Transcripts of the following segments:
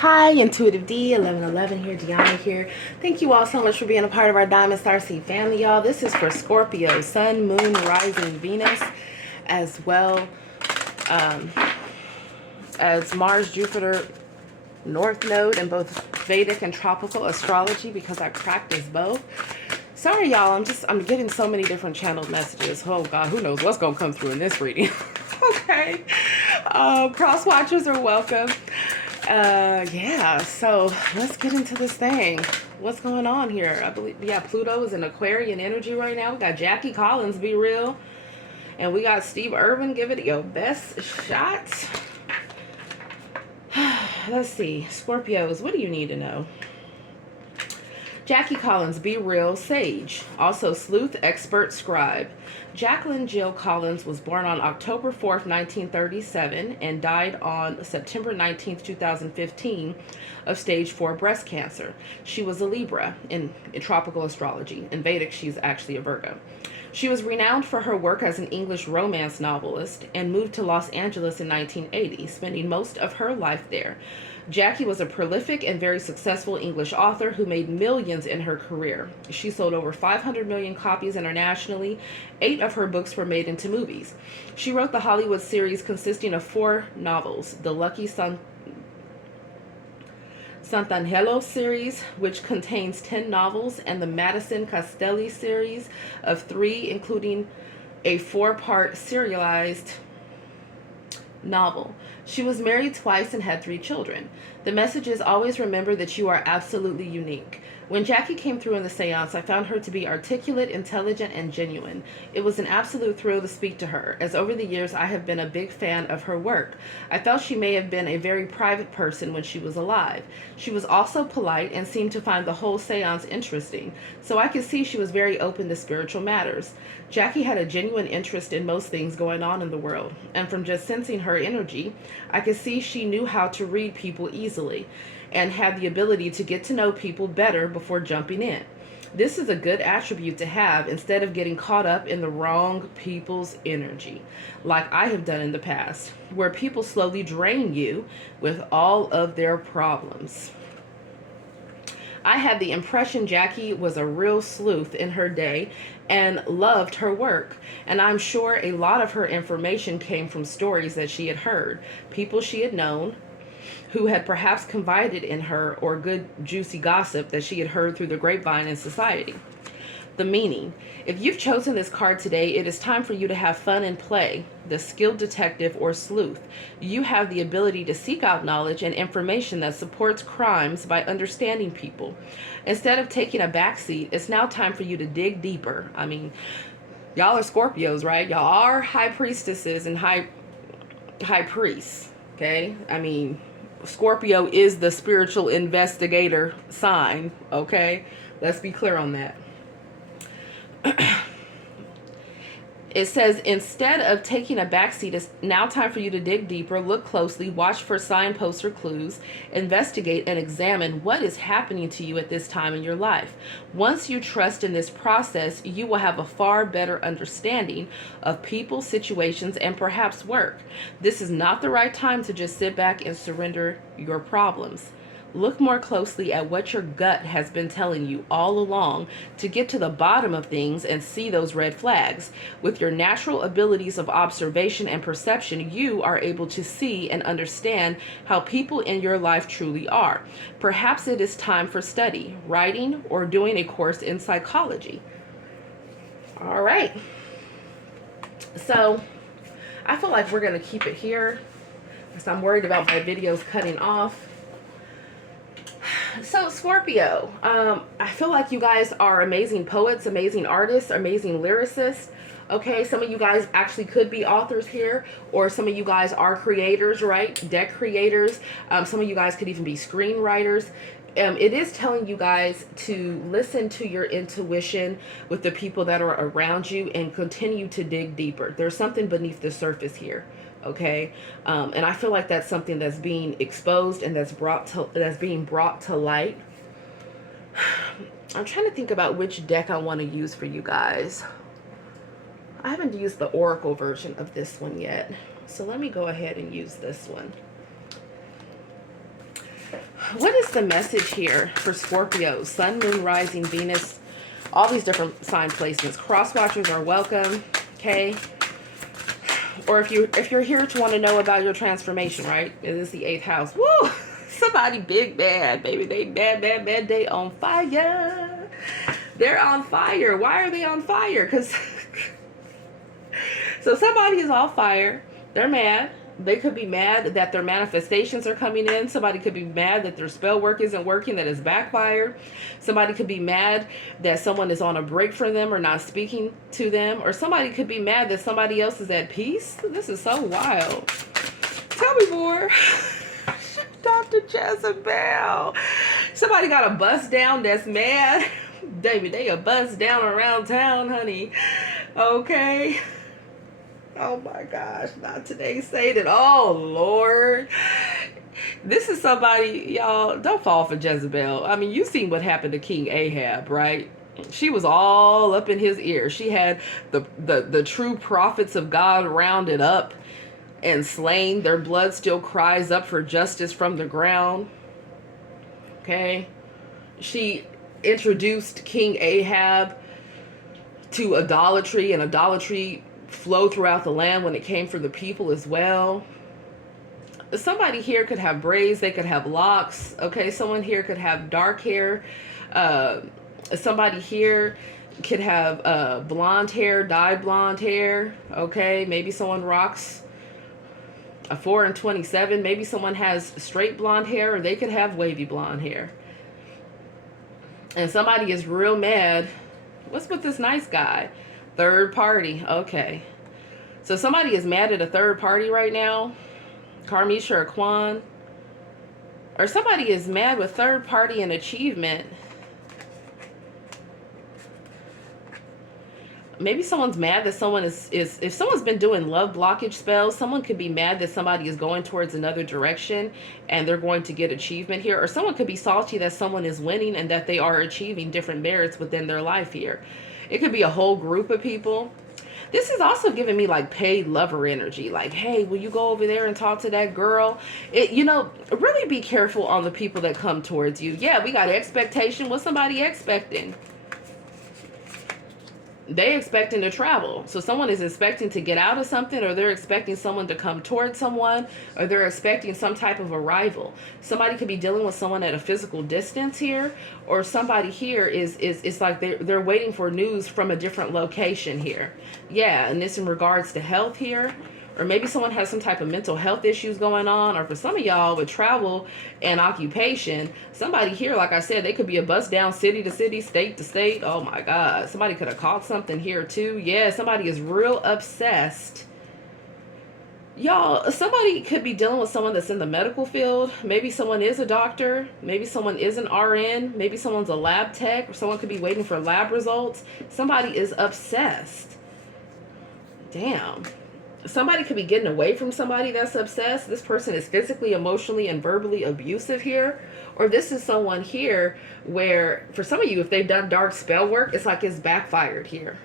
Hi, Intuitive D, 1111 here, Dionna here. Thank you all so much for being a part of our Diamond Star Seed family, y'all. This is for Scorpio, Sun, Moon, Rising, Venus, as well as Mars, Jupiter, North Node in both Vedic and tropical astrology because I practice both. Sorry, y'all. I'm getting so many different channeled messages. Oh, God, who knows what's going to come through in this reading. Okay. Cross watchers are welcome. Yeah, so let's get into this thing. What's going on here? I believe, yeah, Pluto is in Aquarian energy right now. We got Jackie Collins, Be Real. And we got Steve Irwin, Give It Your Best Shot. Let's see. Scorpios, what do you need to know? Jackie Collins, Be Real, Sage. Also Sleuth, Expert, Scribe. Jacqueline Jill Collins was born on October 4th, 1937 and died on September 19th, 2015 of stage 4 breast cancer. She was a Libra in tropical astrology. In Vedic, she's actually a Virgo. She was renowned for her work as an English romance novelist and moved to Los Angeles in 1980, spending most of her life there. Jackie was a prolific and very successful English author who made millions in her career. She sold over 500 million copies internationally. 8 of her books were made into movies. She wrote the Hollywood series consisting of 4 novels, the Lucky Sant'Angelo series, which contains 10 novels, and the Madison Castelli series of 3, including a 4-part serialized novel. She was married twice and had 3 children. The message is always remember that you are absolutely unique. When Jackie came through in the seance, I found her to be articulate, intelligent, and genuine. It was an absolute thrill to speak to her, as over the years I have been a big fan of her work. I felt she may have been a very private person when she was alive. She was also polite and seemed to find the whole seance interesting, so I could see she was very open to spiritual matters. Jackie had a genuine interest in most things going on in the world, and from just sensing her energy, I could see she knew how to read people easily and had the ability to get to know people better before jumping in. This is a good attribute to have instead of getting caught up in the wrong people's energy, like I have done in the past, where people slowly drain you with all of their problems. I had the impression Jackie was a real sleuth in her day and loved her work. And I'm sure a lot of her information came from stories that she had heard, people she had known, who had perhaps confided in her, or good juicy gossip that she had heard through the grapevine in society. The meaning. If you've chosen this card today, it is time for you to have fun and play, the skilled detective or sleuth. You have the ability to seek out knowledge and information that supports crimes by understanding people. Instead of taking a backseat, it's now time for you to dig deeper. I mean, y'all are Scorpios, right? Y'all are high priestesses and high priests, okay? I mean, Scorpio is the spiritual investigator sign, okay? Let's be clear on that. It says, instead of taking a backseat, it's now time for you to dig deeper, look closely, watch for signposts or clues, investigate and examine what is happening to you at this time in your life. Once you trust in this process, you will have a far better understanding of people, situations, and perhaps work. This is not the right time to just sit back and surrender your problems. Look more closely at what your gut has been telling you all along to get to the bottom of things and see those red flags. With your natural abilities of observation and perception, you are able to see and understand how people in your life truly are. Perhaps it is time for study, writing, or doing a course in psychology. All right. So I feel like we're going to keep it here because I'm worried about my videos cutting off. So Scorpio, I feel like you guys are amazing poets, amazing artists, amazing lyricists. Okay, some of you guys actually could be authors here, or some of you guys are creators, right? Deck creators. Some of you guys could even be screenwriters. It is telling you guys to listen to your intuition with the people that are around you and continue to dig deeper. There's something beneath the surface here. Okay, and I feel like that's something that's being exposed and that's being brought to light. I'm trying to think about which deck I want to use for you guys. I haven't used the Oracle version of this one yet, so let me go ahead and use this one. What is the message here for Scorpio? Sun, Moon, Rising, Venus, all these different sign placements. Cross watchers are welcome, okay? Or if you're here to want to know about your transformation, right? It is the 8th house. Woo! Somebody big bad, baby. They bad. They on fire. They're on fire. Why are they on fire? Because so somebody is on fire. They're mad. They could be mad that their manifestations are coming in. Somebody could be mad that their spell work isn't working, that it's backfired. Somebody could be mad that someone is on a break from them or not speaking to them. Or somebody could be mad that somebody else is at peace. This is so wild. Tell me more. Dr. Jezebel. Somebody got a bus down that's mad. David, they a bus down around town, honey. Okay. Oh my gosh, not today, Satan. Oh Lord. This is somebody, y'all, don't fall for Jezebel. I mean, you seen what happened to King Ahab, right? She was all up in his ear. She had the true prophets of God rounded up and slain. Their blood still cries up for justice from the ground. Okay. She introduced King Ahab to idolatry, and idolatry flow throughout the land when it came for the people as well. Somebody here could have braids, they could have locks, okay? Someone here could have dark hair. Somebody here could have blonde hair, dyed blonde hair, okay? Maybe someone rocks a 4 and 27. Maybe someone has straight blonde hair, or they could have wavy blonde hair. And somebody is real mad. What's with this nice guy? Third party. Okay. So somebody is mad at a third party right now. Karmisha or Kwan. Or somebody is mad with third party and achievement. Maybe someone's mad that someone is if someone's been doing love blockage spells, someone could be mad that somebody is going towards another direction and they're going to get achievement here. Or someone could be salty that someone is winning and that they are achieving different merits within their life here. It could be a whole group of people. This is also giving me like paid lover energy. Like, hey, will you go over there and talk to that girl? Really be careful on the people that come towards you. Yeah, we got expectation. What's somebody expecting? They expecting to travel. So someone is expecting to get out of something, or they're expecting someone to come towards someone, or they're expecting some type of arrival. Somebody could be dealing with someone at a physical distance here, or somebody here is like they're waiting for news from a different location here. Yeah, and this in regards to health here. Or maybe someone has some type of mental health issues going on. Or for some of y'all with travel and occupation, somebody here, like I said, they could be a bus down city to city, state to state. Oh my God. Somebody could have caught something here too. Yeah, somebody is real obsessed. Y'all, somebody could be dealing with someone that's in the medical field. Maybe someone is a doctor. Maybe someone is an RN. Maybe someone's a lab tech. Or someone could be waiting for lab results. Somebody is obsessed. Damn. Somebody could be getting away from somebody that's obsessed. This person is physically, emotionally, and verbally abusive here. Or this is someone here where, for some of you, if they've done dark spell work, it's like it's backfired here.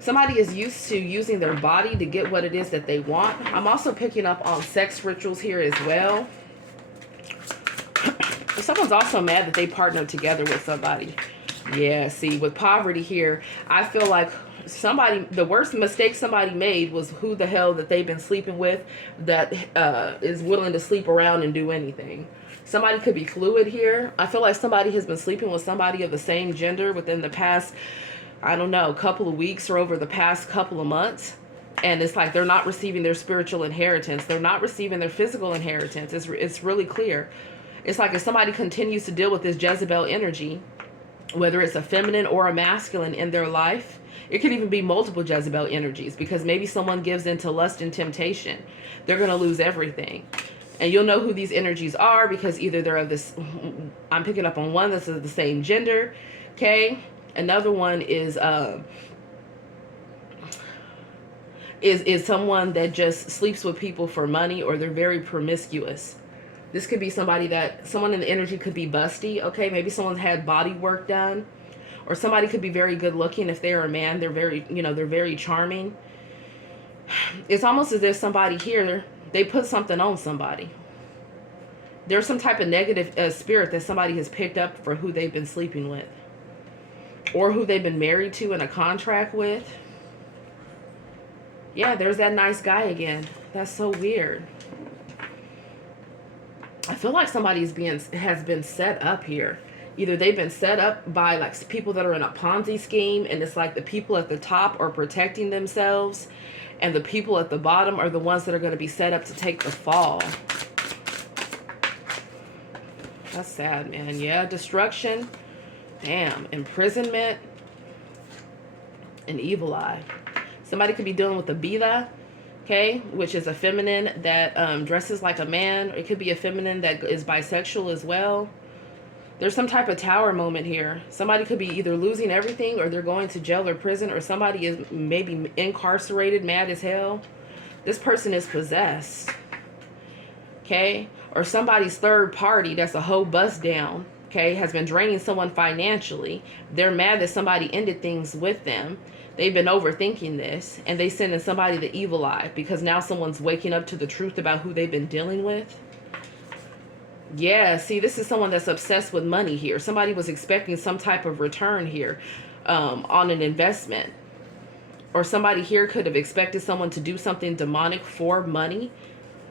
Somebody is used to using their body to get what it is that they want. I'm also picking up on sex rituals here as well. Someone's also mad that they partnered together with somebody. Yeah, see, with poverty here, I feel like the worst mistake somebody made was who the hell that they've been sleeping with that is willing to sleep around and do anything. Somebody could be fluid here. I feel like somebody has been sleeping with somebody of the same gender within the past, I don't know, couple of weeks or over the past couple of months. And it's like they're not receiving their spiritual inheritance. They're not receiving their physical inheritance. It's really clear. It's like if somebody continues to deal with this Jezebel energy, whether it's a feminine or a masculine in their life, it could even be multiple Jezebel energies, because maybe someone gives into lust and temptation. They're going to lose everything. And you'll know who these energies are because either they're of this, I'm picking up on one that's of the same gender, okay? Another one is someone that just sleeps with people for money, or they're very promiscuous. This could be someone in the energy could be busty, okay? Maybe someone's had body work done. Or somebody could be very good looking. If they're a man, they're very charming. It's almost as if somebody here, they put something on somebody. There's some type of negative spirit that somebody has picked up for who they've been sleeping with, or who they've been married to in a contract with. Yeah, there's that nice guy again. That's so weird. I feel like somebody's has been set up here. Either they've been set up by like people that are in a Ponzi scheme, and it's like the people at the top are protecting themselves, and the people at the bottom are the ones that are going to be set up to take the fall. That's sad, man. Yeah, destruction. Damn. Imprisonment. An evil eye. Somebody could be dealing with a Bila, okay, which is a feminine that dresses like a man. It could be a feminine that is bisexual as well. There's some type of tower moment here. Somebody could be either losing everything, or they're going to jail or prison, or somebody is maybe incarcerated, mad as hell. This person is possessed, okay? Or somebody's third party that's a whole bust down, okay, has been draining someone financially. They're mad that somebody ended things with them. They've been overthinking this, and they sending somebody the evil eye because now someone's waking up to the truth about who they've been dealing with. Yeah, see, this is someone that's obsessed with money here. Somebody was expecting some type of return here on an investment. Or somebody here could have expected someone to do something demonic for money.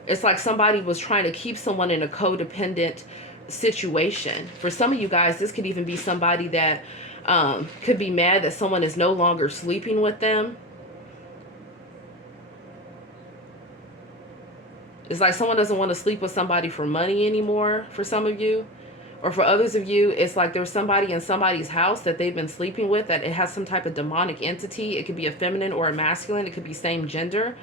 It's like somebody was trying to keep someone in a codependent situation. For some of you guys, this could even be somebody that could be mad that someone is no longer sleeping with them. It's like someone doesn't want to sleep with somebody for money anymore for some of you. Or for others of you, it's like there's somebody in somebody's house that they've been sleeping with that it has some type of demonic entity. It could be a feminine or a masculine. It could be same gender.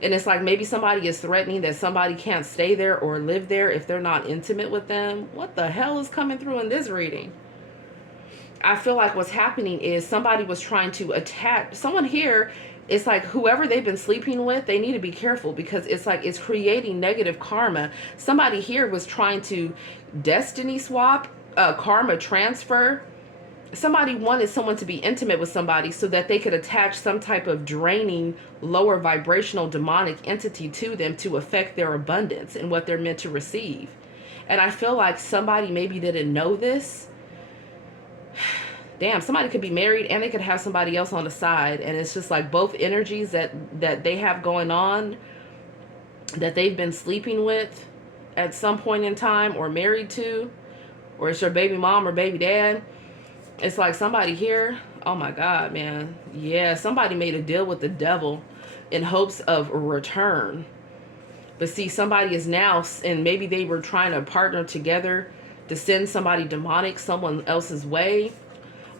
And it's like maybe somebody is threatening that somebody can't stay there or live there if they're not intimate with them. What the hell is coming through in this reading? I feel like what's happening is somebody was trying to attack someone here. It's like whoever they've been sleeping with, they need to be careful because it's like it's creating negative karma. Somebody here was trying to destiny swap, karma transfer. Somebody wanted someone to be intimate with somebody so that they could attach some type of draining, lower vibrational demonic entity to them to affect their abundance and what they're meant to receive. And I feel like somebody maybe didn't know this. Damn, somebody could be married and they could have somebody else on the side. And it's just like both energies that they have going on, that they've been sleeping with at some point in time or married to, or it's your baby mom or baby dad. It's like somebody here, oh my God, man. Yeah, somebody made a deal with the devil in hopes of a return. But see, somebody is now, and maybe they were trying to partner together to send somebody demonic someone else's way.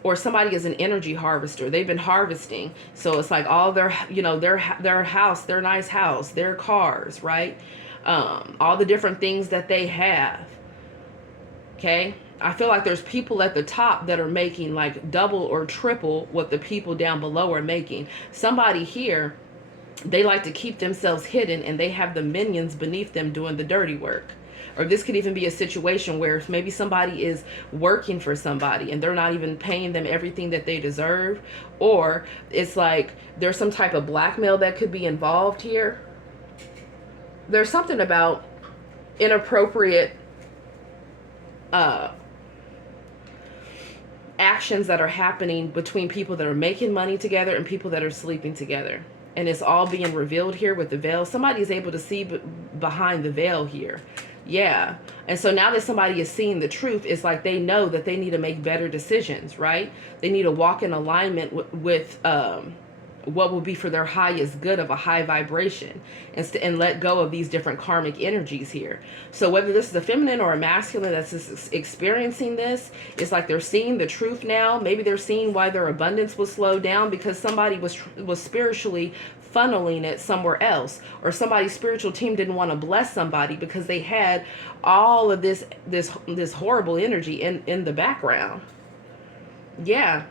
Or somebody is an energy harvester. They've been harvesting. So it's like all their, you know, their house, their nice house, their cars, right? All the different things that they have. Okay? I feel like there's people at the top that are making like double or triple what the people down below are making. Somebody here, they like to keep themselves hidden and they have the minions beneath them doing the dirty work. Or this could even be a situation where maybe somebody is working for somebody and they're not even paying them everything that they deserve. Or it's like there's some type of blackmail that could be involved here. There's something about inappropriate actions that are happening between people that are making money together and people that are sleeping together. And it's all being revealed here with the veil. Somebody is able to see behind the veil here. Yeah. And so now that somebody is seeing the truth, it's like they know that they need to make better decisions, right? They need to walk in alignment with what will be for their highest good of a high vibration and let go of these different karmic energies here. So whether this is a feminine or a masculine that's experiencing this, it's like they're seeing the truth now. Maybe they're seeing why their abundance was slowed down because somebody was spiritually funneling it somewhere else, or somebody's spiritual team didn't want to bless somebody because they had all of this horrible energy in the background. Yeah.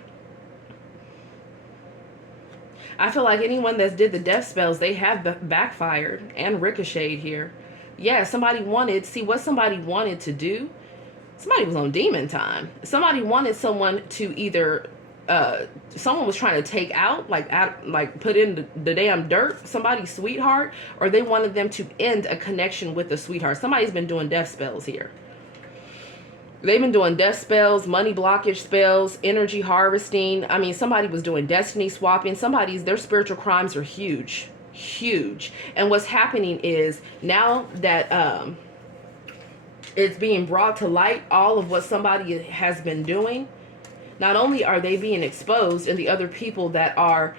I feel like anyone that's did the death spells, they have backfired and ricocheted here. Yeah, somebody wanted, see what somebody wanted to do. Somebody was on demon time. Somebody wanted someone to either someone was trying to take out, like put in the damn dirt, somebody's sweetheart, or they wanted them to end a connection with the sweetheart. Somebody's been doing death spells here. They've been doing death spells, money blockage spells, energy harvesting. I mean, somebody was doing destiny swapping. Their spiritual crimes are huge, huge. And what's happening is now that it's being brought to light, all of what somebody has been doing, not only are they being exposed, and the other people that are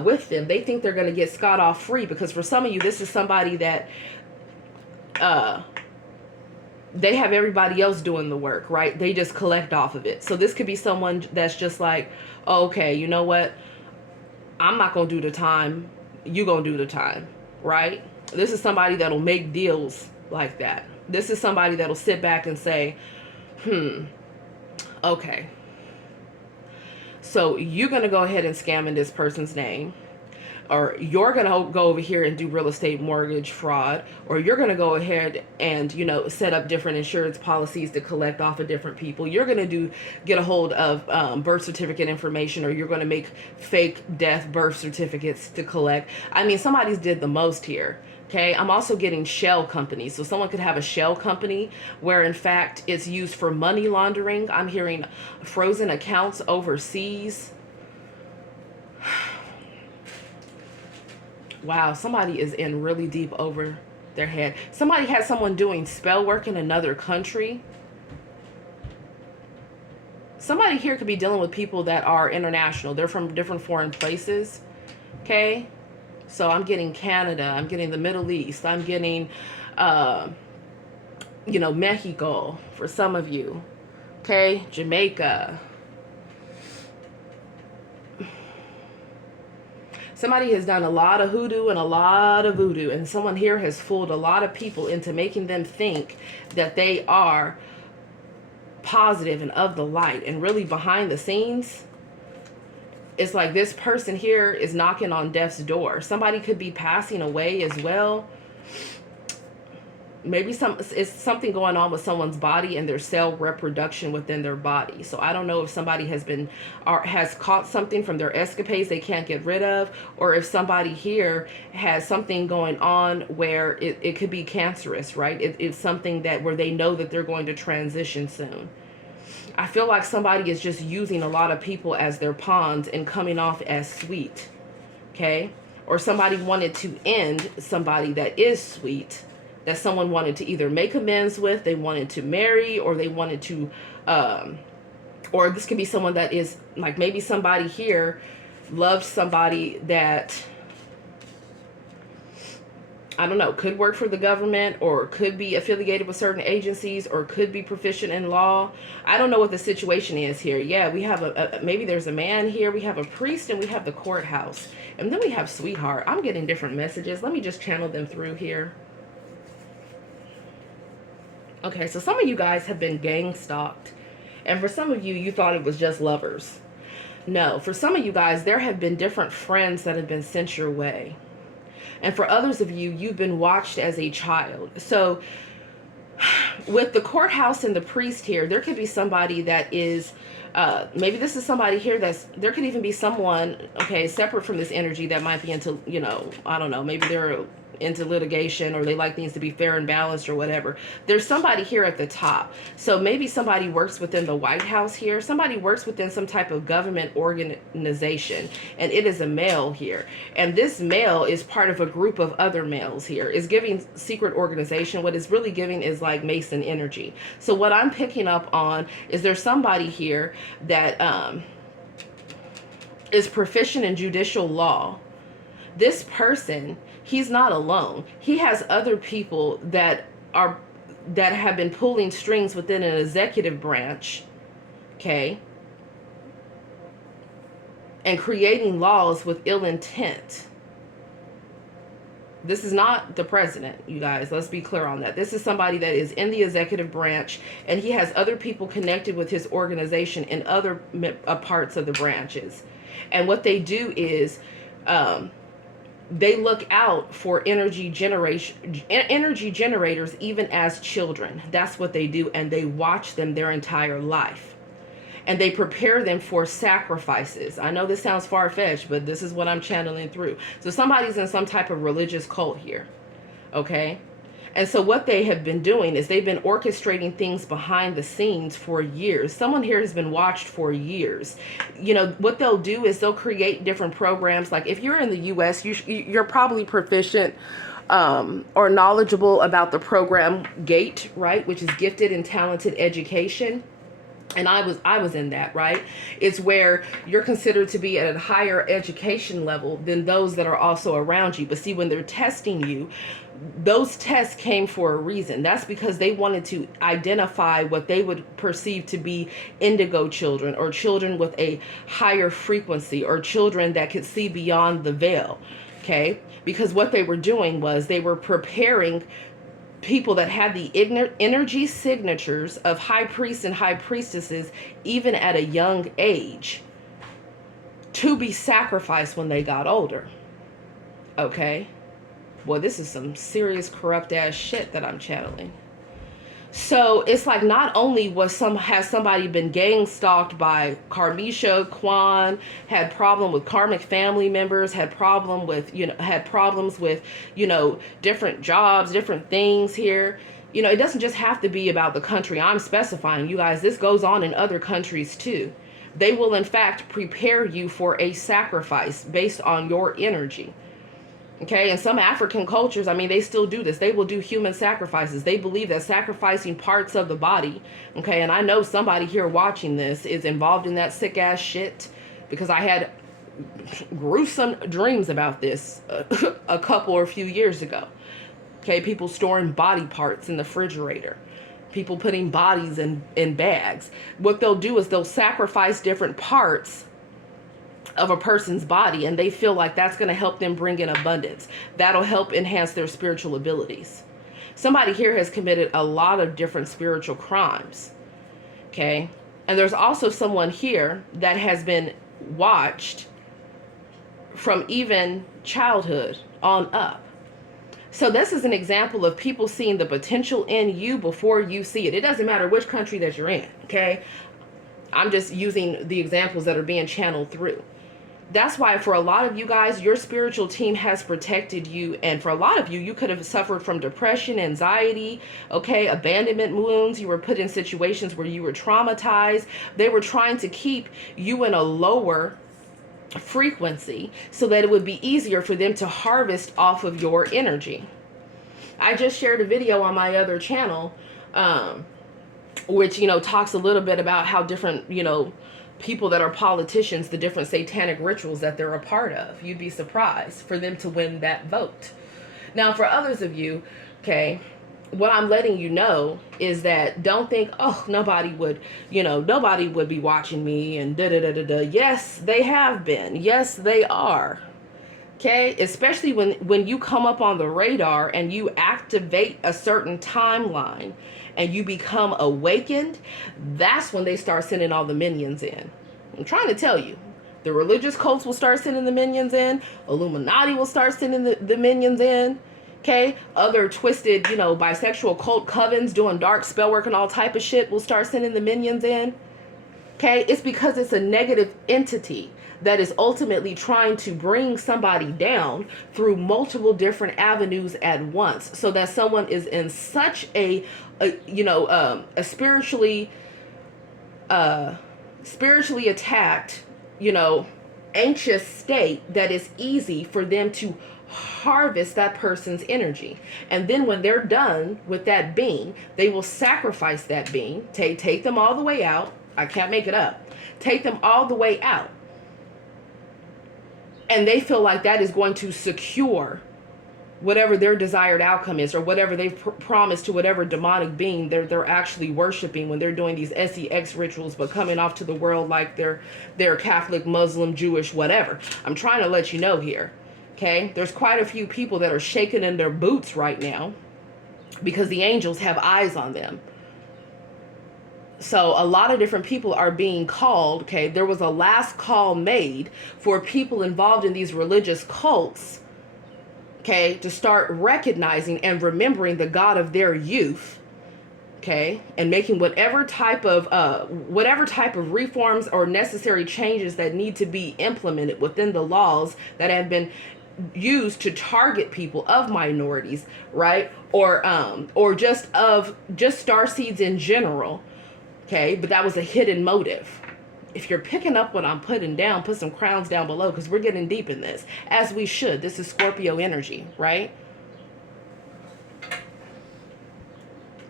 with them, they think they're going to get scot off free, because for some of you, this is somebody that they have everybody else doing the work, right? They just collect off of it. So this could be someone that's just like, oh, okay, you know what? I'm not going to do the time. You going to do the time, right? This is somebody that'll make deals like that. This is somebody that'll sit back and say, okay. So you're going to go ahead and scam in this person's name, or you're going to go over here and do real estate mortgage fraud, or you're going to go ahead and, you know, set up different insurance policies to collect off of different people. You're going to get a hold of birth certificate information, or you're going to make fake death birth certificates to collect. I mean, somebody's did the most here. Okay, I'm also getting shell companies. So someone could have a shell company where in fact it's used for money laundering. I'm hearing frozen accounts overseas. Wow, somebody is in really deep over their head. Somebody had someone doing spell work in another country. Somebody here could be dealing with people that are international. They're from different foreign places. Okay. So I'm getting Canada, I'm getting the Middle East, I'm getting, you know, Mexico for some of you, okay, Jamaica. Somebody has done a lot of hoodoo and a lot of voodoo, and someone here has fooled a lot of people into making them think that they are positive and of the light, and really behind the scenes, it's like this person here is knocking on death's door. Somebody could be passing away as well. Maybe it's something going on with someone's body and their cell reproduction within their body. So I don't know if somebody has caught something from their escapades they can't get rid of, or if somebody here has something going on where it could be cancerous, right? It's something where they know that they're going to transition soon. I feel like somebody is just using a lot of people as their pawns and coming off as sweet, okay? Or somebody wanted to end somebody that is sweet, that someone wanted to either make amends with, they wanted to marry, or they wanted to, or this could be someone that is, like maybe somebody here loved somebody that, I don't know, could work for the government, or could be affiliated with certain agencies, or could be proficient in law. I don't know what the situation is here. Yeah, we have maybe there's a man here, we have a priest, and we have the courthouse. And then we have sweetheart. I'm getting different messages. Let me just channel them through here. Okay, so some of you guys have been gang stalked. And for some of you, you thought it was just lovers. No, for some of you guys, there have been different friends that have been sent your way. And for others of you, you've been watched as a child. So with the courthouse and the priest here, there could be somebody that is, maybe this is somebody here there could even be someone, okay, separate from this energy that might be into, you know, I don't know, maybe they're into litigation, or they like things to be fair and balanced, or whatever. There's somebody here at the top. So maybe somebody works within the White House here. Somebody works within some type of government organization, and it is a male here. And this male is part of a group of other males here. Is giving secret organization. What is really giving is like Mason energy. So what I'm picking up on is there's somebody here that is proficient in judicial law. This person, he's not alone. He has other people that have been pulling strings within an executive branch, okay, and creating laws with ill intent. This is not the president, you guys. Let's be clear on that. This is somebody that is in the executive branch, and he has other people connected with his organization in other parts of the branches. And what they do is, they look out for energy generators even as children. That's what they do, and they watch them their entire life. and they prepare them for sacrifices. I know this sounds far-fetched, but this is what I'm channeling through. So somebody's in some type of religious cult here, okay? And so what they have been doing is they've been orchestrating things behind the scenes for years. Someone here has been watched for years. You know, what they'll do is they'll create different programs. Like if you're in the U.S., you're probably proficient or knowledgeable about the program GATE, right? Which is Gifted and Talented Education. And I was in that, right? It's where you're considered to be at a higher education level than those that are also around you. But see, when they're testing you, those tests came for a reason. That's because they wanted to identify what they would perceive to be indigo children, or children with a higher frequency, or children that could see beyond the veil. Okay? Because what they were doing was they were preparing people that had the energy signatures of high priests and high priestesses, even at a young age, to be sacrificed when they got older. Okay? Well, this is some serious corrupt ass shit that I'm channeling. So it's like, not only has somebody been gang stalked by Karmisha, Kwan, had problem with karmic family members, had problems with different jobs, different things here. You know, it doesn't just have to be about the country I'm specifying, you guys. This goes on in other countries too. They will in fact prepare you for a sacrifice based on your energy. Okay, and some African cultures, I mean, they still do this. They will do human sacrifices. They believe that sacrificing parts of the body, okay, and I know somebody here watching this is involved in that sick ass shit, because I had gruesome dreams about this a couple or a few years ago. Okay, people storing body parts in the refrigerator. People putting bodies in bags. What they'll do is they'll sacrifice different parts of a person's body, and they feel like that's going to help them bring in abundance. That'll help enhance their spiritual abilities. Somebody here has committed a lot of different spiritual crimes. Okay? And there's also someone here that has been watched from even childhood on up. So this is an example of people seeing the potential in you before you see it. It doesn't matter which country that you're in, okay? I'm just using the examples that are being channeled through. That's why for a lot of you guys, your spiritual team has protected you. And for a lot of you, you could have suffered from depression, anxiety, okay, abandonment wounds. You were put in situations where you were traumatized. They were trying to keep you in a lower frequency so that it would be easier for them to harvest off of your energy. I just shared a video on my other channel, which, talks a little bit about how different, people that are politicians, the different satanic rituals that they're a part of. You'd be surprised for them to win that vote. Now, for others of you, okay, what I'm letting you know is that don't think, oh, nobody would be watching me and da-da-da-da-da. Yes, they have been. Yes, they are. Okay, especially when you come up on the radar and you activate a certain timeline and you become awakened, that's when they start sending all the minions in. I'm trying to tell you, the religious cults will start sending the minions in. Illuminati will start sending the minions in. Okay, other twisted, bisexual cult covens doing dark spell work and all type of shit will start sending the minions in. Okay, it's because it's a negative entity that is ultimately trying to bring somebody down through multiple different avenues at once, so that someone is in such a spiritually attacked, anxious state that it's easy for them to harvest that person's energy. And then when they're done with that being, they will sacrifice that being, take them all the way out. I can't make it up. Take them all the way out. And they feel like that is going to secure whatever their desired outcome is, or whatever they've promised to whatever demonic being they're actually worshiping when they're doing these sex rituals, but coming off to the world like they're Catholic, Muslim, Jewish, whatever. I'm trying to let you know here, okay? There's quite a few people that are shaking in their boots right now because the angels have eyes on them. So a lot of different people are being called, okay? There was a last call made for people involved in these religious cults, okay, to start recognizing and remembering the God of their youth, okay, and making whatever type of reforms or necessary changes that need to be implemented within the laws that have been used to target people of minorities, right? Or just starseeds in general, okay? But that was a hidden motive. If you're picking up what I'm putting down, put some crowns down below, because we're getting deep in this, as we should. This is Scorpio energy, right?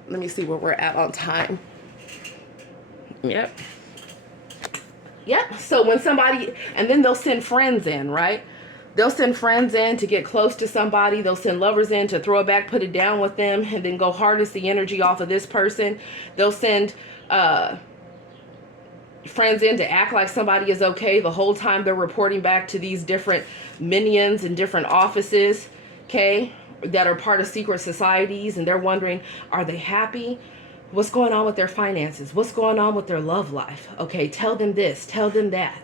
Let me see where we're at on time. Yep. So when somebody, and then they'll send friends in, right? They'll send friends in to get close to somebody. They'll send lovers in to throw it back, put it down with them, and then go harness the energy off of this person. They'll send friends in to act like somebody is okay the whole time they're reporting back to these different minions and different offices, okay, that are part of secret societies, and they're wondering, are they happy? What's going on with their finances? What's going on with their love life? Okay, tell them this, tell them that.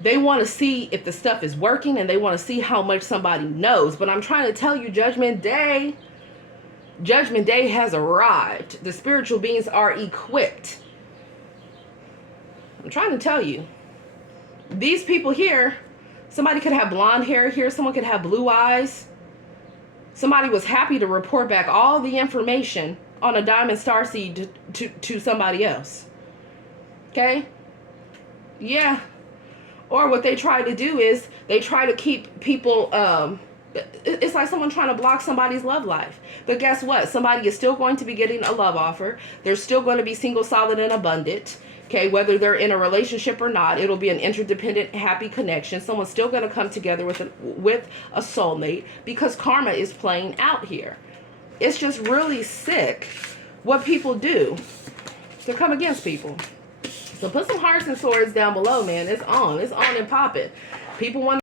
They want to see if the stuff is working, and they want to see how much somebody knows. But I'm trying to tell you, Judgment Day has arrived. The spiritual beings are equipped. I'm trying to tell you, these people here, somebody could have blonde hair here, someone could have blue eyes. Somebody was happy to report back all the information on a diamond starseed to somebody else. Okay? Yeah. Or what they try to do is they try to keep people, it's like someone trying to block somebody's love life. But guess what? Somebody is still going to be getting a love offer. They're still going to be single, solid, and abundant. Okay, whether they're in a relationship or not, it'll be an interdependent, happy connection. Someone's still going to come together with a soulmate, because karma is playing out here. It's just really sick what people do to come against people. So put some hearts and swords down below, man. It's on and popping. People want